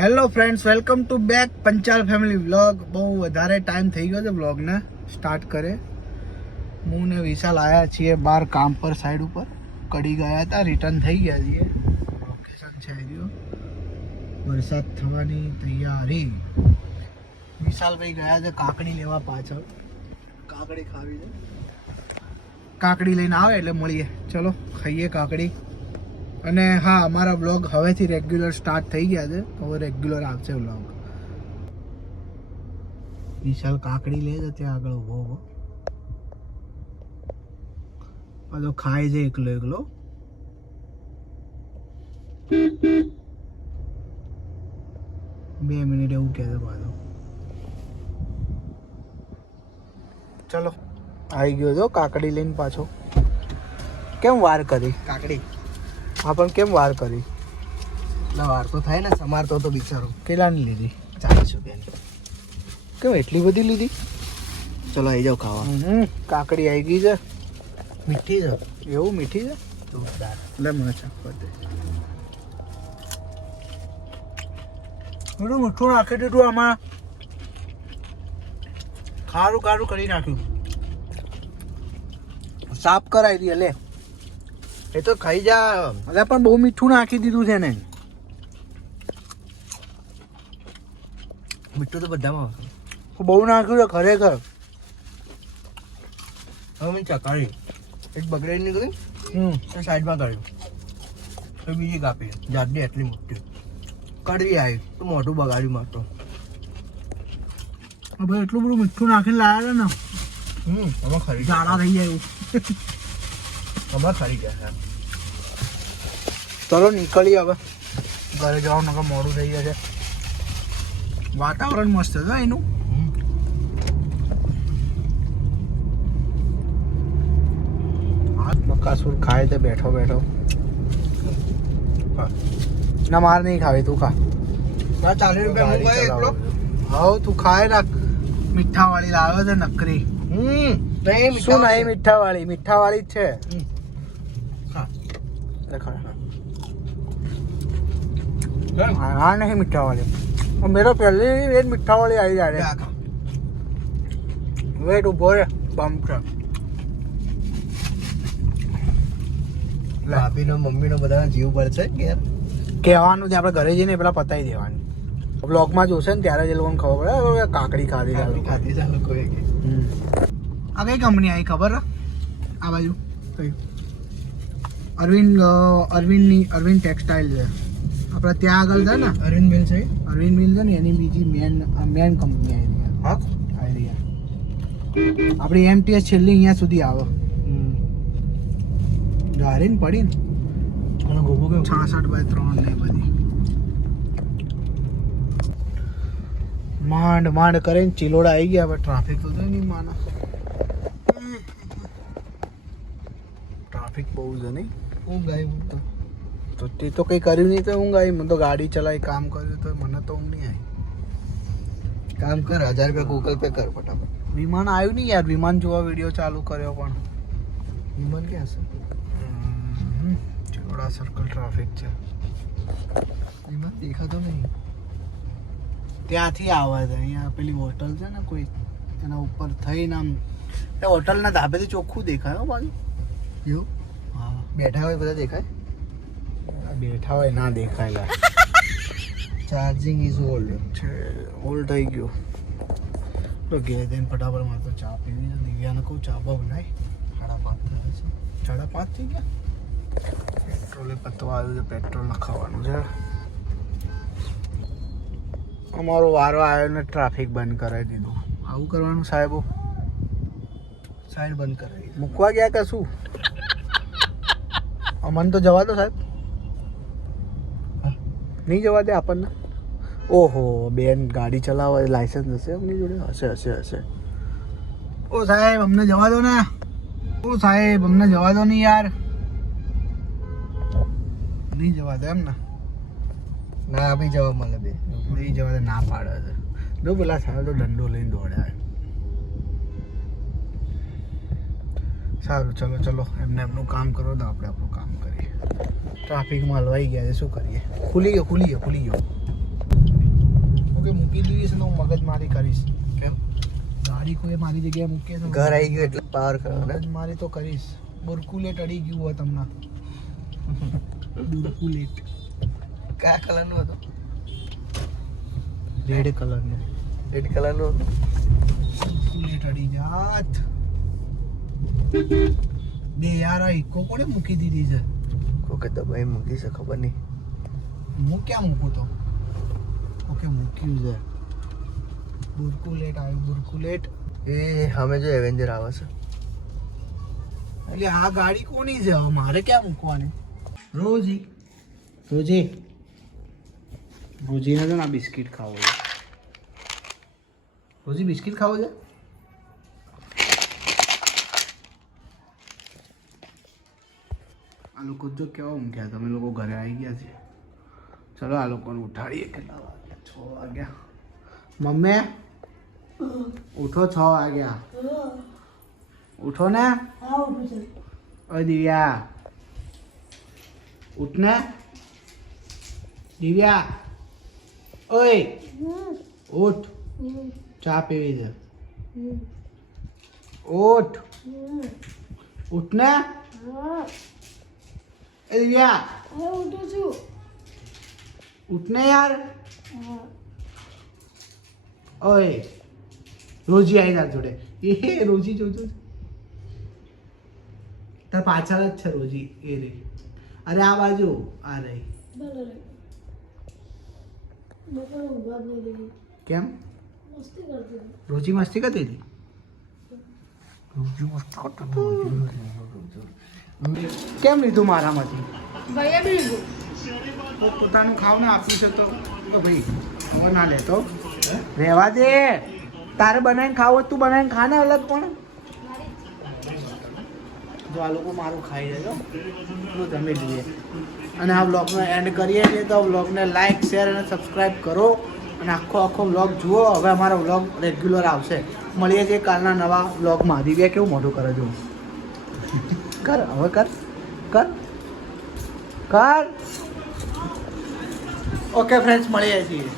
Hello friends, welcome to back Panchal family vlog. બહુ વધારે time થઈ ગયો છે વ્લોગને સ્ટાર્ટ કરે. હું ને વિશાલ આવ્યા છીએ બહાર કામ પર, સાઈડ ઉપર કડી ગયા હતા, રિટર્ન થઈ ગયા છીએ. લોકેશન છે રહ્યો, વરસાદ થવાની તૈયારી. વિશાલભાઈ ગયા છે કાકડી લેવા પાછળ, કાકડી ખાવી છે. કાકડી લઈને આવે એટલે મળીએ. ચલો ખાઈએ કાકડી. અને હા, અમારા વ્લોગ હવેથી રેગ્યુલર સ્ટાર્ટ થઈ ગયા છે. હવે રેગ્યુલર આવશે વ્લોગ. વિશાલ કાકડી લે છે ત્યાં આગળ ઉભો ઉભો, બધો ખાય છે એકલો એકલો. બે મિનિટ એવું કહે છે પાછો. ચલો આવી ગયો છો કાકડી લઈને પાછો. કેમ વાર કરી કાકડી? હા, પણ કેમ વાર કરી? ના, વાર તો થાય ને, સમારતો તો બિચારો. કેટલાની લીધી? 40 રૂપિયાની. કેમ એટલી બધી લીધી? ચલો આવી જાઓ ખાવા. કાકડી આવી ગઈ છે. મીઠી છે. એવું મીઠી છે? જોરદાર. લે મને ચાખવા દે. બધું મીઠું નાખી દીધું આમાં, ખારું ખારું કરી નાખ્યું. સાફ કરાવી દઈએ લે. એ તો ખાઈ જા. અરે પણ બહુ મીઠું નાખી દીધું છે ને. મીઠું તો બધામાં બહુ નાખ્યું છે ખરેખર. હવે મેં ચકાડી એક બગડેલી નીકળી, એ સાઈડમાં કાઢ્યું, તો બીજી કાપી જાડની એટલી મોટી કડવી આવી તો મોઢું બગાડ્યું મારતો. હવે એટલું બધું મીઠું નાખીને લાવ્યા છે ને, અમે ખરી જાડા થઈ જાય એવું. અમે ખરી ગયા. ચલો નીકળીએ હવે ઘરે જવાનું, નકર મોડું થઈ જશે. વાતાવરણ મસ્ત છે એનું. બકાસુર ખાય છે બેઠો બેઠો. ના, માર નહીં ખાવી, તું ખા. 40 રૂપિયા હું ભાઈ એકલો. હા, તું ખાય રાખ. મીઠા વાળી લાવે છે નકરી. નહીં શું નહીં મીઠા વાળી? મીઠા વાળી જ છે. હા હા, નહીં મીઠા વાળી. મેરો પહેલી એ મીઠા વાળી આવી જાય. વેટ ઉભો રે, બમ્પ છે. ભાભીનો મમ્મીનો બધા જીવ પડશે કે યાર. કહેવાનું છે આપણે ઘરે જઈને પેલા પતાવી દેવાની. બ્લોગમાં જોશે ને ત્યારે જ એ લોકોને ખબર પડે કાકડી ખાધી ખાતી ચાલો કોઈ કે. આ કઈ કંપની આવી ખબર? આ બાજુ કઈ અરવિંદ ટેક્સટાઇલ છે. આપણે ત્યાં આગળ છે ને અરવિંદ મિલ છે. અરવિંદ મિલ છે ને, એની બીજી મેન કંપની આવી. હા, આવી આપણી એમટીએસ છેલ્લી અહીંયા સુધી આવે. ગારીને પડી ને અને ગોગો કેવું 66/3 ને બધી માંડ કરીને ચિલોડા આવી ગયા. હવે ટ્રાફિક તો નહીં માના. ટ્રાફિક બહુ છે નહીં. હું ગાય તો તે તો કંઈ કર્યું નહીં તો ઊંઘ આવી. મને તો ગાડી ચલાવી કામ કર્યું તો મને તો ઊંઘ નહીં આવી. કામ કર, 1000 રૂપિયા ગૂગલ પે કર ફટાફટ. વિમાન આવ્યું નહીં યાર. વિમાન જોવા વિડીયો ચાલુ કર્યો પણ વિમાન ક્યાં છે? ચિલોડા સર્કલ ટ્રાફિક છે. વિમાન દેખાતો નહીં. ત્યાંથી આવે છે. અહીંયા પેલી હોટલ છે ને કોઈ, એના ઉપર થઈને આમ એ હોટલના ધાબેથી ચોખ્ખું દેખાય હો બાજુ. એવું? હા, બેઠા હોય બધા દેખાય. બેઠા હોય ના દેખાય. Charging is old. છે ઓલ્ડ થઈ ગયું. તો ઘેર જઈને ફટાફટ મારે તો ચા પીવી છે. દિવ્યાને કહું ચા બનાવી. 5:30 થઈ ગયા. પેટ્રોલે પતવા આવ્યું છે. પેટ્રોલ નખાવાનું છે. અમારો વારો આવ્યો ને ટ્રાફિક બંધ કરાવી દીધું. આવું કરવાનું સાહેબો? સાઈડ બંધ કરાવી. મૂકવા ગયા કે શું? અમને તો જવા દો સાહેબ. નહીં જવા દે આપણને? ઓહો, બેન ગાડી ચલાવવા લાયસન્સ હશે એમની જોડે? હશે. ઓ સાહેબ, અમને જવા દો ને. ઓ સાહેબ, અમને જવા દો નહીં યાર. નહીં જવા દે એમ ને? ના, આપી જવા મળે બે. નહીં જવા દે, ના પાડે છે. જો પેલા સાહેબ તો દંડો લઈને દોડ્યા. સારું, ચલો એમને એમનું કામ કરો તો આપણે આપણું કામ કરીએ. ટ્રાફિકમાં હલવાઈ ગયા છે, શું કરીએ? ખુલી ગયો કે મૂકી દીધી છે ને હું મગજ મારી કરીશ. કેમ? ગાડી કોઈ મારી જગ્યાએ મૂકે છે ઘર આવી ગયું એટલે પાવર કરો ને. મગજ મારી તો કરીશ. બુરકુલેટ અડી ગયું હોય તમને. બુરકુલેટ કયા કલરનું હતું? રેડ કલરનું. રેડ કલરનું હતું. બુરકુલેટ અડી જાત. બે યાર આ ઇકો કોને મૂકી દીધી છે? કોકે દબાઈ મૂકી છે ખબર નહીં. હું ક્યાં મૂકું તો? ઓકે મૂક્યું છે. બુરકુલેટ આવ્યું બુરકુલેટ. એ સામે જો એવેન્જર આવે છે. એટલે આ ગાડી કોની છે હવે મારે ક્યાં મૂકવાની? રોજી રોજીને તો ના બિસ્કિટ ખાવો છે. રોજી બિસ્કિટ ખાવો છે? આ લોકો જો કેવા ઊંઘ્યા, તમે લોકો ઘરે આવી ગયા છે. ચલો આ લોકોને ઉઠાડીએ. કેટલા વાગ્યા? 6 વાગ્યા. મમ્મી ઉઠો, 6 વાગ્યા. ઉઠો ને. ઓ દિવ્યા ઉઠ ને. દિવ્યા ઓય ઉઠ, ચા પીવી છે. ઉઠ ઉઠ ને. એ દિવ્યા ઉઠ ને યાર. ઓય રોજી આવી તાર જોડે. એ રોજી જોજો તાર પાછળ જ છે રોજી. એ રે. અરે આ બાજુ આ રહી. કેમ રોજી મસ્તી કરતી હતી? કેમ લીધું મારામાંથી? પોતાનું ખાવ ને આપ્યું છે તો ભાઈ હવે ના લેતો. રહેવા દે. તારે બનાવીને ખાવું તું બનાવીને ખા ને અલગ. પણ જો આ લોકો મારું ખાઈ લેજો તો જમી લઈએ. અને આ વ્લોગનો એન્ડ કરીએ છીએ. તો વ્લોગને લાઇક શેર અને સબસ્ક્રાઈબ કરો અને આખો વ્લોગ જુઓ. હવે અમારો વ્લોગ રેગ્યુલર આવશે. મળીએ છીએ કાલના નવા વ્લોગમાં. દિવ્યા કેવું મોઢું કરે જો. કર હવે કર કર કર. ઓકે ફ્રેન્ડ્સ મળીએ છીએ.